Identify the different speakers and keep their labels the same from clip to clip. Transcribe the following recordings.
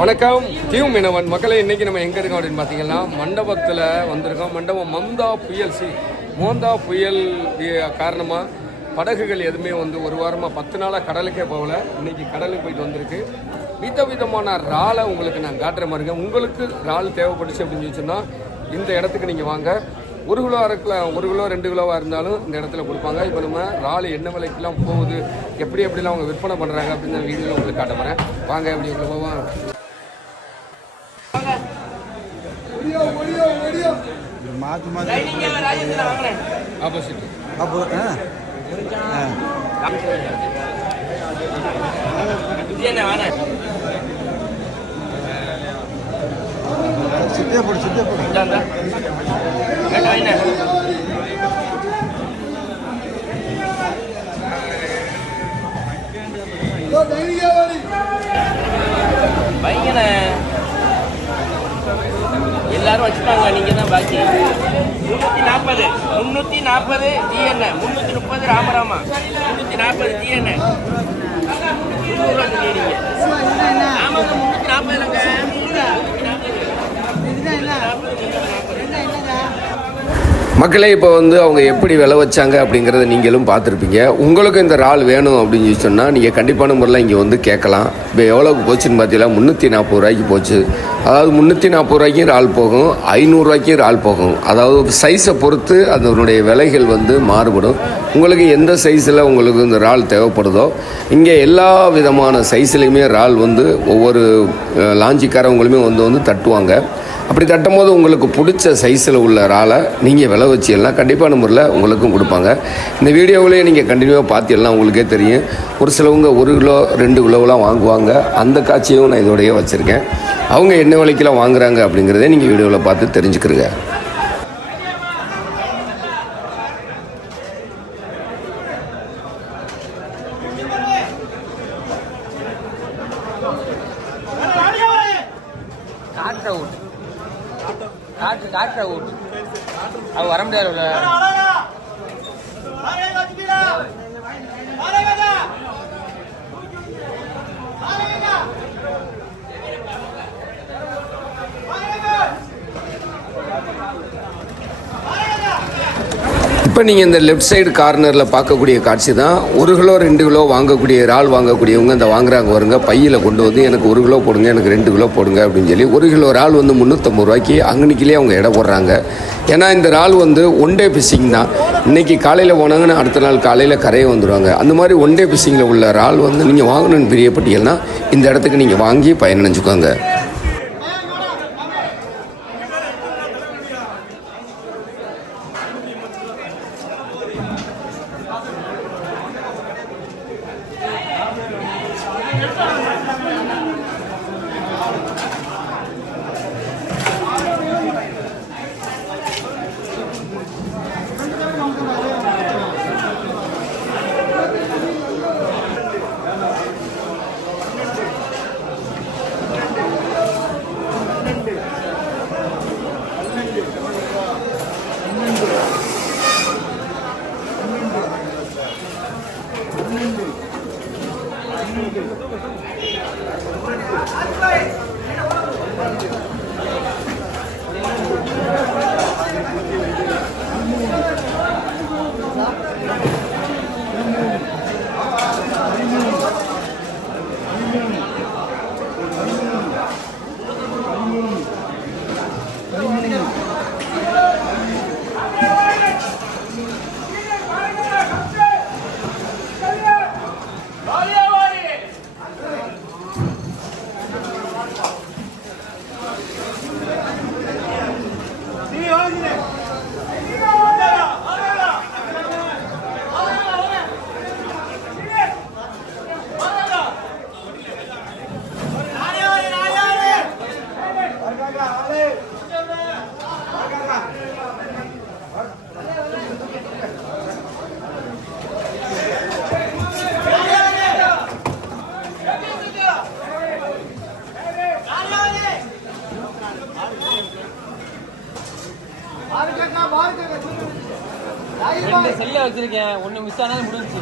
Speaker 1: வணக்கம். டியூ மீனவன் மக்களை இன்னைக்கு நம்ம எங்கே இருக்கோம் அப்படின்னு பார்த்தீங்கன்னா மண்டபத்தில் வந்திருக்கோம். மண்டபம் மந்தா புயல் சி மோந்தா புயல் காரணமாக படகுகள் எதுவுமே வந்து ஒரு வாரமாக பத்து நாளாக கடலுக்கே போகல. இன்னைக்கு கடலுக்கு போயிட்டு வந்திருக்கு. வித விதமான இறாலை உங்களுக்கு நான் காட்டுற மாதிரிங்க உங்களுக்கு இறால் தேவைப்பட்டுச்சு அப்படின்னு சொன்னால் இந்த இடத்துக்கு நீங்கள் வாங்க. ஒரு கிலோ அரைக்கலாம் ஒரு கிலோ ரெண்டு கிலோவாக இருந்தாலும் இந்த இடத்துல கொடுப்பாங்க. இப்போ நம்ம இறால் என்ன விலைக்கெல்லாம் போகுது? எப்படி எப்படிலாம் அவங்க விற்பனை பண்ணுறாங்க அப்படின்னு நான் வீடியோவில் உங்களுக்கு காட்ட போகிறேன் வாங்க எப்படி உங்களை போவோம்
Speaker 2: இது மாற்றி மாற்றி
Speaker 1: ஆப்போசிட்.
Speaker 2: அப்போ ஆ. ஆ சுத்தியா போடு சுத்தியா போடு.
Speaker 3: பையனை. எல்லாரும் வச்சுட்டாங்க நீங்க தான் பாக்கி. முன்னூத்தி நாற்பது முன்னூத்தி நாற்பது ஜிஎன் முன்னூத்தி முப்பது ராமராமா முன்னூத்தி நாற்பது சொல்லிடுங்க ஆமாங்க முன்னூத்தி நாற்பதுலங்க
Speaker 1: மக்களே இப்போ வந்து அவங்க எப்படி விலை வச்சாங்க அப்படிங்கிறத நீங்களும் பார்த்துருப்பீங்க. உங்களுக்கு இந்த இறால் வேணும் அப்படின்னு சொல்லி சொன்னால் நீங்கள் கண்டிப்பான முறையில் இங்கே வந்து கேட்கலாம். இப்போ எவ்வளோக்கு போச்சுன்னு பார்த்தீங்கன்னா முந்நூற்றி நாற்பது ரூபாய்க்கு போச்சு. அதாவது முந்நூற்றி நாற்பது ரூபாய்க்கும் இறால் போகும் ஐநூறுரூவாய்க்கும் இறால் போகும். அதாவது சைஸை பொறுத்து அதனுடைய விலைகள் வந்து மாறுபடும். உங்களுக்கு எந்த சைஸில் உங்களுக்கு இந்த இறால் தேவைப்படுதோ இங்கே எல்லா விதமான சைஸ்லையுமே இறால் வந்து ஒவ்வொரு லாஞ்சிக்காரவங்களுமே வந்து வந்து தட்டுவாங்க. அப்படி தட்டும் போது உங்களுக்கு பிடிச்ச சைஸில் உள்ள இறாலை நீங்கள் விலை வச்சிடலாம் கண்டிப்பான முறையில் உங்களுக்கும் கொடுப்பாங்க. இந்த வீடியோவிலேயே நீங்கள் கண்டினியூவாக பார்த்தீங்கன்னா உங்களுக்கே தெரியும். ஒரு சிலவங்க ஒரு கிலோ ரெண்டு கிலோவெலாம் வாங்குவாங்க. அந்த காட்சியும் நான் இதோடையே வச்சுருக்கேன். அவங்க என்ன விலைக்கெல்லாம் வாங்குறாங்க அப்படிங்கிறதே நீங்கள் வீடியோவில் பார்த்து தெரிஞ்சுக்கிறீங்க.
Speaker 3: டாக்டர் காட்டுற வர முடியாது
Speaker 1: இப்போ நீங்கள் இந்த லெஃப்ட் சைடு கார்னரில் பார்க்கக்கூடிய காட்சி தான். ஒரு கிலோ ரெண்டு கிலோ வாங்கக்கூடிய இறால் வாங்கக்கூடியவங்க இந்த வாங்குறாங்க வருங்க பையில் கொண்டு வந்து எனக்கு ஒரு கிலோ போடுங்க எனக்கு ரெண்டு கிலோ போடுங்க அப்படின்னு சொல்லி ஒரு கிலோ இறால் வந்து முந்நூற்றம்பது ரூபாய்க்கு அங்கனிக்கிலே அவங்க எடை போடுறாங்க. ஏன்னா இந்த இறால் வந்து ஒன் டே ஃபிஷிங் தான். இன்றைக்கி காலையில் போனாங்கன்னா அடுத்த நாள் காலையில் கரையை வந்துடுவாங்க அந்த மாதிரி ஒன் டே ஃபிஷிங்கில் உள்ள இறால் வந்து நீங்கள் வாங்கணும்னு பிரியப்பட்டீங்கன்னா இந்த இடத்துக்கு நீங்கள் வாங்கி பயனடைஞ்சுக்கோங்க. それぐ。
Speaker 3: ரெண்டு செல்ல வச்சிருக்கேன். ஒன்று மிஸ் ஆனால் முடிஞ்சு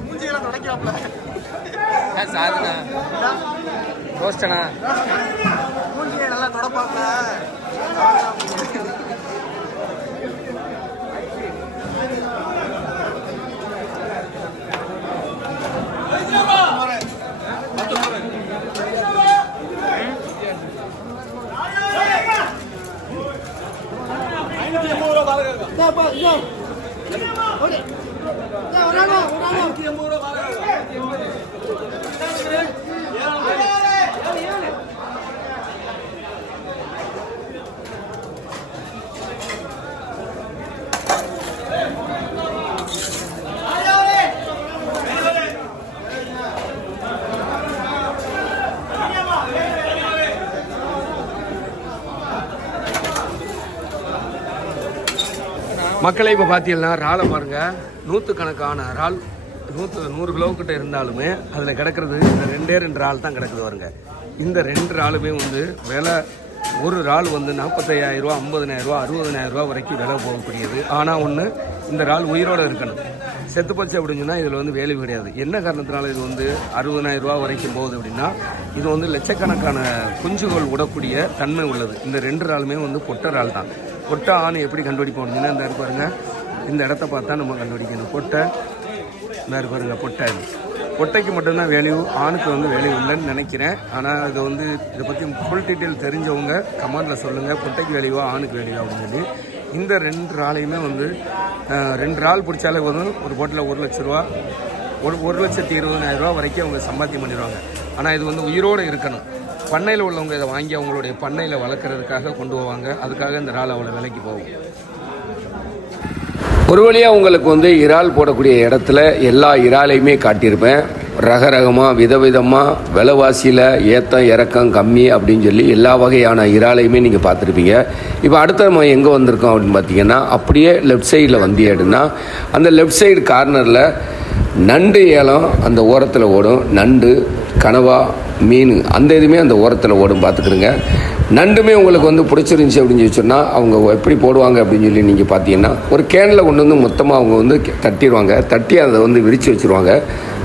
Speaker 4: மூஞ்சியெல்லாம் தொடக்கிறாப்ல சாதுண்ணா
Speaker 2: மூஞ்சியை நல்லா தொடப்பாப்ல
Speaker 1: மக்களை இப்போ பார்த்தீங்கன்னா இறாலை பாருங்க. நூற்றுக்கணக்கான இறால் நூற்று நூறு கிலோக்கிட்ட இருந்தாலுமே அதில் கிடக்கிறது இந்த ரெண்டே ரெண்டு இறால் தான் கிடக்குது வருங்க இந்த ரெண்டு இறாலுமே வந்து விலை ஒரு இறால் வந்து நாற்பத்தையாயிரம் ரூபா ஐம்பதனாயிரம் ரூபா அறுபதனாயிரம் ரூபா வரைக்கும் விலை போகக்கூடியது. ஆனால் ஒன்று இந்த இறால் உயிரோடு இருக்கணும். செத்து போச்சு அப்படின்னு சொன்னால் இதில் வந்து வேல்யூ கிடையாது. என்ன காரணத்தினால இது வந்து அறுபதனாயிரம் ரூபா வரைக்கும் போகுது அப்படின்னா இது வந்து லட்சக்கணக்கான குஞ்சுகள் விடக்கூடிய தன்மை உள்ளது. இந்த ரெண்டு ராலுமே வந்து பொட்டை இறால் தான். பொட்டை ஆண் எப்படி கண்டுபிடிப்போம் அப்படின்னா இந்த பாருங்க. இந்த இடத்த பார்த்தா நம்ம கண்டுபிடிக்கணும். பொட்டை. இந்த பாருங்க பொட்டை. இது மட்டும்தான் வேல்யூ ஆணுக்கு வந்து வேல்யூ இல்லைன்னு நினைக்கிறேன். ஆனால் இது வந்து இதை பற்றி ஃபுல் டீட்டெயில் தெரிஞ்சவங்க கமெண்டில் சொல்லுங்கள் பொட்டைக்கு வேல்யூவா ஆணுக்கு வேல்யூவா அப்படின்னு சொல்லி. இந்த ரெண்டு ராலையுமே வந்து ரெண்டு ரால் பிடிச்சாலே போதும். ஒரு போட்டில் ஒரு லட்ச ரூபா ஒரு ஒரு லட்சத்தி இருபதாயிரம் ரூபா வரைக்கும் அவங்க சம்பாத்தியம் பண்ணிடுவாங்க. ஆனால் இது வந்து உயிரோடு இருக்கணும். பண்ணையில் உள்ளவங்க இதை வாங்கி அவங்களுடைய பண்ணையில் வளர்க்குறதுக்காக கொண்டு போவாங்க. அதுக்காக இந்த இறால் அவ்வளோ விலைக்கு போகும். ஒரு வழியாக உங்களுக்கு வந்து இறால் போடக்கூடிய இடத்துல எல்லா இறாலையுமே காட்டியிருப்பேன். ரக ரகமாக விதவிதமாக விலைவாசியில் ஏற்றம் இறக்கம் கம்மி அப்படின்னு சொல்லி எல்லா வகையான இறாலையுமே நீங்கள் பார்த்துருப்பீங்க. இப்போ அடுத்த நம்ம எங்கே வந்திருக்கோம் அப்படின்னு பார்த்தீங்கன்னா அப்படியே லெஃப்ட் சைடில் வந்தியாடுன்னா அந்த லெஃப்ட் சைடு கார்னரில் நண்டு ஏலம் அந்த ஓரத்தில் ஓடும். நண்டு கனவா மீன் அந்த இதுவுமே அந்த ஓரத்தில் ஓடும் பார்த்துக்கிடுங்க நண்டுமே உங்களுக்கு வந்து பிடிச்சிருந்துச்சி அப்படின்னு சொல்லி சொன்னால் அவங்க எப்படி போடுவாங்க அப்படின்னு சொல்லி நீங்கள் பார்த்தீங்கன்னா ஒரு கேனில் கொண்டு வந்து மொத்தமாக அவங்க வந்து தட்டிடுவாங்க. தட்டி அதை வந்து விரித்து வச்சுருவாங்க.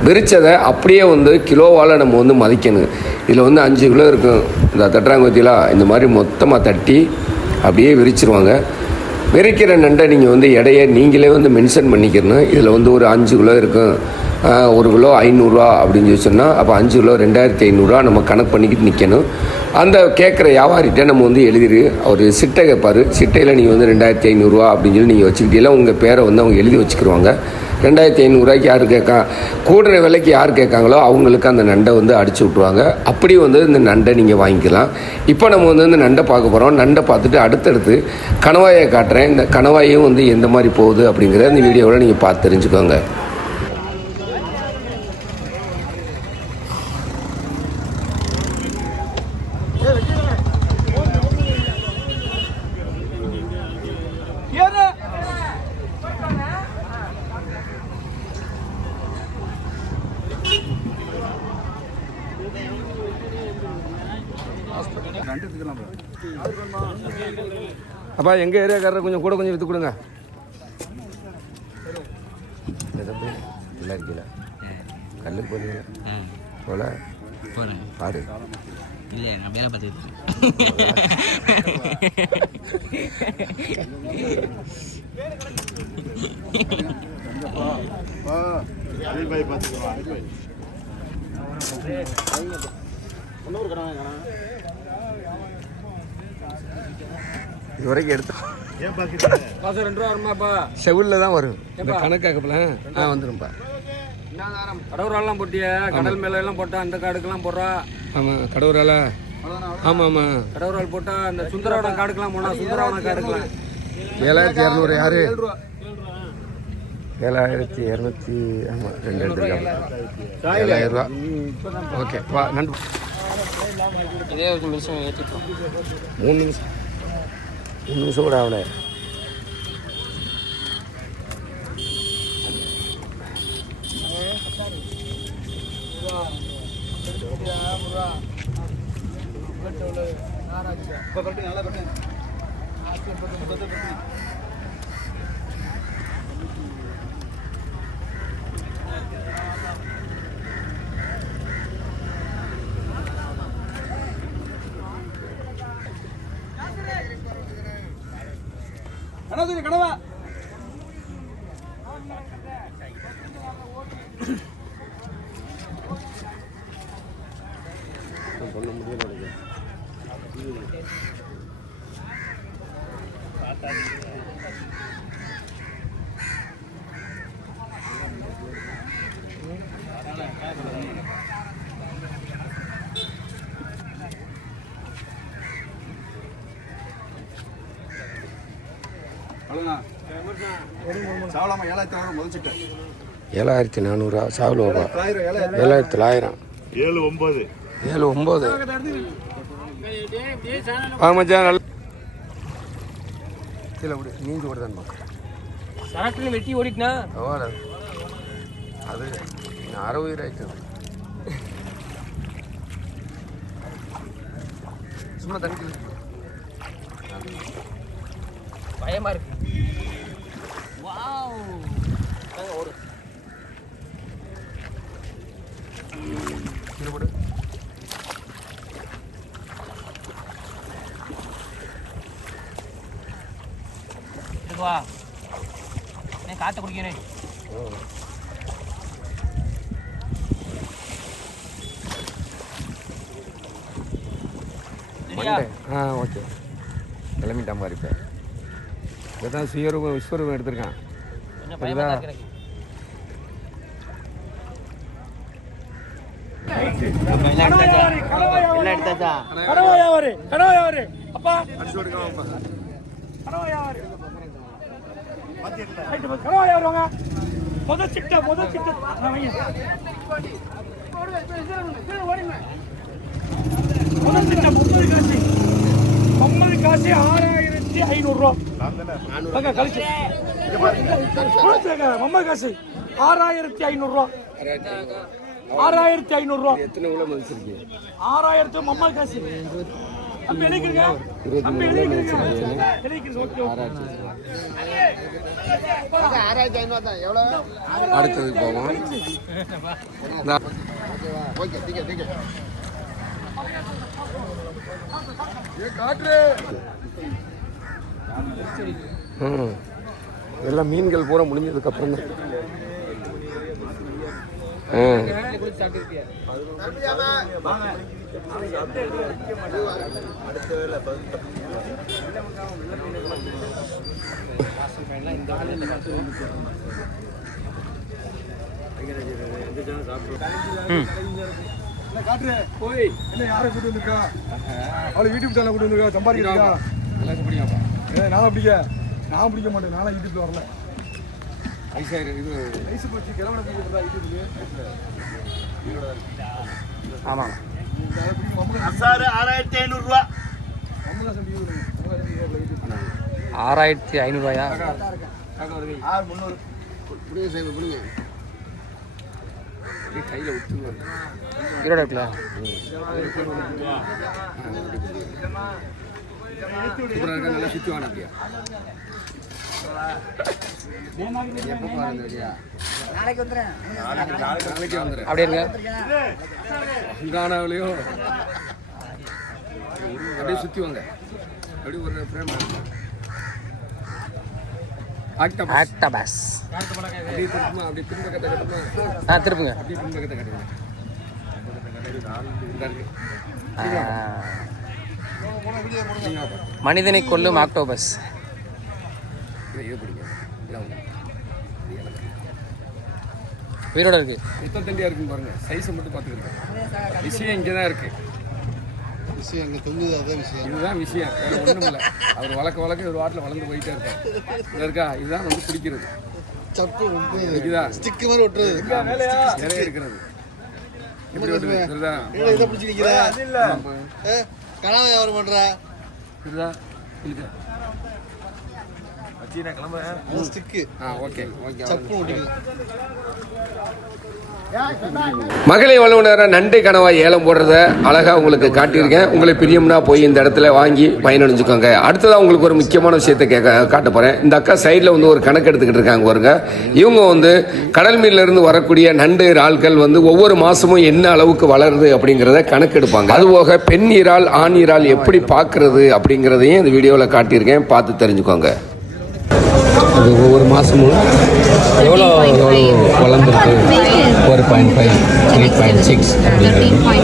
Speaker 1: விரித்ததை அப்படியே வந்து கிலோவால் நம்ம வந்து மதிக்கணும். இதில் வந்து அஞ்சு கிலோ இருக்கும். இந்த தட்டுறாங்க பார்த்தீங்களா இந்த மாதிரி மொத்தமாக தட்டி அப்படியே விரிச்சிருவாங்க. விரைக்கிற நண்டை நீங்கள் வந்து எடையை நீங்களே வந்து மென்ஷன் பண்ணிக்கிறணும் இதில் வந்து ஒரு அஞ்சு கிலோ இருக்கும். ஒரு கிலோ ஐநூறுரூவா அப்படின்னு சொல்லி சொன்னால் அப்போ அஞ்சு கிலோ ரெண்டாயிரத்தி ஐநூறுரூவா நம்ம கணக்கு பண்ணிக்கிட்டு நிற்கணும் அந்த கேட்குற வியாபாரிகிட்ட நம்ம வந்து எழுதிரு. அவர் சிட்டை கேட்பார் சிட்டையில் நீங்கள் வந்து ரெண்டாயிரத்தி ஐநூறுரூவா அப்படின்னு சொல்லி நீங்கள் வச்சுக்கிட்டீங்களா? உங்கள் பேரை வந்து அவங்க எழுதி வச்சுக்கிருவாங்க. ரெண்டாயிரத்தி ஐநூறுரூவாய்க்கு யார் கேட்கா கூடுற விலைக்கு யார் கேட்காங்களோ அவங்களுக்கு அந்த நண்டை வந்து அடிச்சு விட்ருவாங்க அப்படி வந்து இந்த நண்டை நீங்கள் வாங்கிக்கலாம். இப்போ நம்ம வந்து இந்த நண்டை பார்க்க போகிறோம் நண்டை பார்த்துட்டு அடுத்தடுத்து கணவாயை காட்டுறேன். இந்த கணவாயும் வந்து எந்த மாதிரி போகுது அப்படிங்கிற இந்த வீடியோவில் நீங்கள் பார்த்து தெரிஞ்சுக்கோங்க. அப்பா எங்கள் ஏரியாக்காரர் கொஞ்சம் கூட கொஞ்சம் விற்று கொடுங்க. நல்லா இருக்கீங்களா கல்லுக்கு போறீங்க போல பாரு
Speaker 4: இல்லை நான் வேலை பார்த்துட்டு
Speaker 2: வா அலி பாய் பார்த்துக்கலாம் அலி பாய்
Speaker 1: இது வரைக்கும் எடுத்தோம் செவிலில் தான் வரும். இந்த கணக்காக்கப்பல ஆ வந்துடும்ப்பா
Speaker 4: கடவுரெல்லாம் போட்டிய. கடல் மேல எல்லாம் போட்டா அந்த காடுக்கெல்லாம் போடுறா.
Speaker 1: ஆமாம் கடவுரால. ஆமாம் ஆமாம்
Speaker 4: கடவுரால் போட்டா அந்த சுந்தரவனம் காடுக்கெல்லாம் போனா சுந்தரவனம் காடுக்கெல்லாம்.
Speaker 1: ஏழாயிரத்தி இரநூறு யாரு? ஏழாயிரத்தி இரநூத்தி ஆமாம் ரெண்டு எடுத்துருக்காங்க ஏழாயிரம் ரூபா ஓகே வா நன்றி
Speaker 4: இதே ஒரு நிமிஷம் ஏற்றிட்டோம்
Speaker 1: மூணு நிமிஷம். ஒரு நிமிஷம் கூட ஆகல.
Speaker 2: இப்போ கட்டு நல்லா கட்டு கனவா? ஏழாயிரத்தி
Speaker 1: நானூறுரூவா சாவில்
Speaker 2: தொள்ளாயிரம் ஏழாயிரம்
Speaker 1: ஏழாயிரத்தி தொள்ளாயிரம்
Speaker 2: ஏழு ஒன்பது.
Speaker 1: ஏழு ஒம்பது வாங்க மச்சான் நல்ல கீழே விடு
Speaker 3: சரக்குன்னு வெட்டி ஓடிட்டுனா?
Speaker 1: அது அறுபது ரூபாய்க்கு சும்மா தண்ணி
Speaker 3: பயமா இருக்கு. ஒரு
Speaker 1: கீழே போடு
Speaker 3: வா நான் காற்று குடிக்கிறேன்
Speaker 1: ஆ ஓகே. கிளம்பிட்டான் பாரு இப்போ. இப்போதான் சுயரூபம் விஸ்வரூபம் எடுத்திருக்கான்.
Speaker 3: கொஞ்சம் பயமா தான் இருக்கு எனக்கு
Speaker 5: கடவாயாவாரு கடவாயாவாரு அப்பா. கடவாயாவாரு கடவாயாவாரு வாங்க முத சிட்ட முத சிட்ட நான் வைங்க. முத சிட்ட முப்பது காசு. முப்பது காசு ஆறாயிரத்தி ஐநூறுரூவா கழிச்சு. முப்பது காசு. ஆறாயிரத்தி ஐநூறுரூவா ஆறாயிரத்தி ஐநூறுரூவா
Speaker 1: எத்தனை உள்ள மதிச்சிருக்கீங்க
Speaker 5: ஆறாயிரத்து மம்மா காசு. தம்பி எழுதிக்கிறீங்க எழுதிக்கிறீங்க ஓகே ஓகே.
Speaker 1: அடுத்தது போவோம். ம். எல்லாம் மீன்கள் பூரா முடிஞ்சதுக்கு அப்புறம் தான்
Speaker 2: போய் என்ன யாரை கூட்டு வந்திருக்கா? அவளை யூடியூப் சேனல் கூட்டு வந்திருக்கா? சம்பாதிக்கிறா ஏ நான் பிடிக்க. நான் பிடிக்க மாட்டேன். நானும் யூடியூப்ல வரல.
Speaker 1: இது.
Speaker 2: வயசு போச்சு கிழவனை பிடிக்கிறதா யூடியூப்ல
Speaker 1: ஆமாம்
Speaker 2: ஆறாயிரத்தி ஐநூறுரூவா.
Speaker 3: ஆறாயிரத்தி ஐநூறுவாயா?
Speaker 2: ஆறு முந்நூறு.
Speaker 1: கையில் விட்டுருவாங்க
Speaker 3: ஈரோடு இருக்குல்ல?
Speaker 1: சூப்பராக இருக்கா நல்லா சுற்றி வாங்க அப்படியா எப்போ பாருங்க ஐயா நாளைக்கு வந்துடுறேன்
Speaker 3: அப்படியே
Speaker 1: அப்படியே சுற்றி வாங்க அப்படி ஒரு ஃப்ரேம் ஆக்டா அப்படியே திரும்பமா அப்படியே திரும்ப கட்ட கட்டுமா
Speaker 3: ஆ திருப்புங்க
Speaker 1: அப்படியே திரும்ப கட்ட கட்டுங்க
Speaker 3: மனிதனை கொல்லும் ஆக்டோபஸ்.
Speaker 1: இதை இது
Speaker 3: உயிரோட இருக்கு.
Speaker 1: எத்தனை தண்டியாக இருக்குன்னு பாருங்க. சைஸை மட்டும் பார்த்துக்கிறேன் விஷயம் இங்கே தான் இருக்கு.
Speaker 2: விஷயம் அங்கே தொங்குது அதான் விஷயம்.
Speaker 1: இதுதான் விஷயம். வேற ஒன்றும் இல்லை. அவர் வளர்க்க வளர்க்க ஒரு வாட்டில் வளர்ந்து போயிட்டே இருக்கார் இதில் இருக்கா? இதுதான் வந்து பிடிக்கிறது
Speaker 2: சப்பு
Speaker 1: இதுதா
Speaker 2: ஸ்டிக்கு மாதிரி ஒட்டுறது.
Speaker 1: நிறைய இருக்கிறது எப்படி ஓட்டுது கனவு
Speaker 2: இதை பண்ணுற இல்லை கனவு
Speaker 1: இதுதா இழுக்க
Speaker 2: அது ஸ்டிக்கு
Speaker 1: ஆ ஓகே ஓகே
Speaker 2: சப்பு ஒட்டிக்குது
Speaker 1: மகளை வல்லுநரை நண்டை கனவாய் ஏலம் போடுறத அழகா உங்களுக்கு காட்டியிருக்கேன். உங்களுக்கு பிரியம்னா போய் இந்த இடத்துல வாங்கி பயனடைஞ்சுக்கோங்க. அடுத்ததா உங்களுக்கு ஒரு முக்கியமான விஷயத்தை கேட்க காட்ட போறேன். இந்த அக்கா சைடில் வந்து ஒரு கணக்கு எடுத்துக்கிட்டு இருக்காங்க பாருங்க. இவங்க வந்து கடல் மீன்ல இருந்து வரக்கூடிய நண்டு இறால்கள் வந்து ஒவ்வொரு மாசமும் என்ன அளவுக்கு வளருது அப்படிங்கிறத கணக்கு எடுப்பாங்க அதுபோக பெண் இறால் ஆண் இறால் எப்படி பார்க்கறது அப்படிங்கிறதையும் இந்த வீடியோவில் காட்டியிருக்கேன். பார்த்து தெரிஞ்சுக்கோங்க. அது ஒவ்வொரு மாதமும் எவ்வளோ எவ்வளோ வளர்ந்துருக்கு? Four point five three point six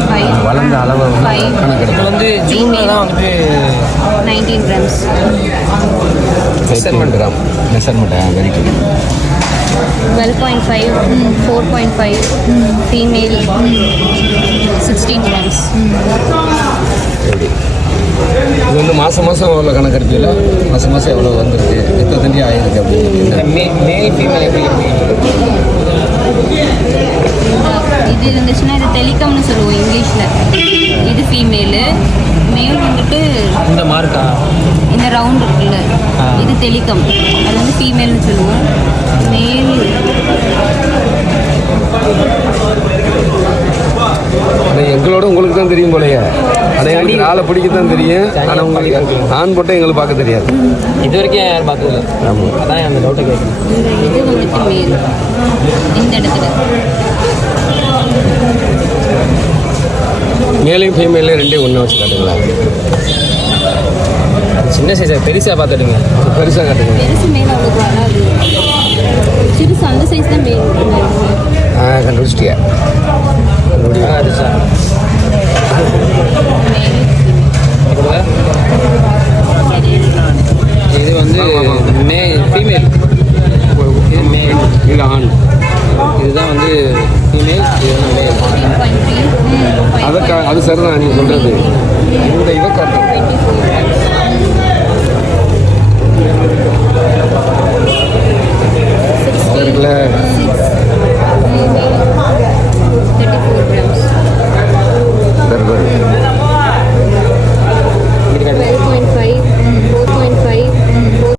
Speaker 6: five
Speaker 1: வளர்ந்த அளவை வந்து
Speaker 6: Five.
Speaker 1: கணக்கெடுக்கலாம்
Speaker 5: வந்து ஜூனில் தான் வந்து
Speaker 6: nineteen grams
Speaker 1: measurement gram measurement very good
Speaker 6: twelve point five four point five female sixteen grams
Speaker 1: எப்படி இது வந்து மாதம் மாதம் எவ்வளோ கணக்கெடுப்பீங்களா மாதம் மாதம் எவ்வளோ வந்திருக்கு? எத்தனை தண்டி ஆயிருக்கு அப்படின்னு
Speaker 6: இது இருந்துச்சுன்னா இது டெலிகாம்னு சொல்லுவோம் இங்கிலீஷில். இது ஃபீமேலு மேல் வந்துட்டு
Speaker 5: இந்த மார்க்கா
Speaker 6: இந்த ரவுண்ட் இருக்குல்ல. இது டெலிகாம். அது வந்து ஃபீமேல்னு சொல்லுவோம். மேல்
Speaker 1: ஆனால் எங்களோட உங்களுக்கு தான் தெரியும் போலயே. ஆனால் எனக்கு ஆளை பிடிக்க தான் தெரியும் ஆனால் உங்களுக்கு ஆண் போட்டால் எங்களுக்கு பார்க்க தெரியாது.
Speaker 5: இது வரைக்கும் யாரும் பார்த்ததில்ல
Speaker 1: ஆமாம்
Speaker 5: அதான் அந்த டவுட்டை கேட்குறேன்.
Speaker 6: இது வந்துட்டு மேல் இந்த இடத்துல
Speaker 1: மேலையும் ஃபீமேலையும் ரெண்டையும் ஒன்றா வச்சு காட்டுங்களா?
Speaker 5: சின்ன சைஸை பெருசாக பார்த்துடுங்க.
Speaker 1: பெருசாக காட்டுங்க.
Speaker 6: பெருசு மேல் சிறுசு அந்த சைஸ் தான் மேல்
Speaker 1: ஆ கண்டுபிடிச்சிட்டியா?
Speaker 5: அடிச்சா
Speaker 6: மேல்
Speaker 5: கொடுங்க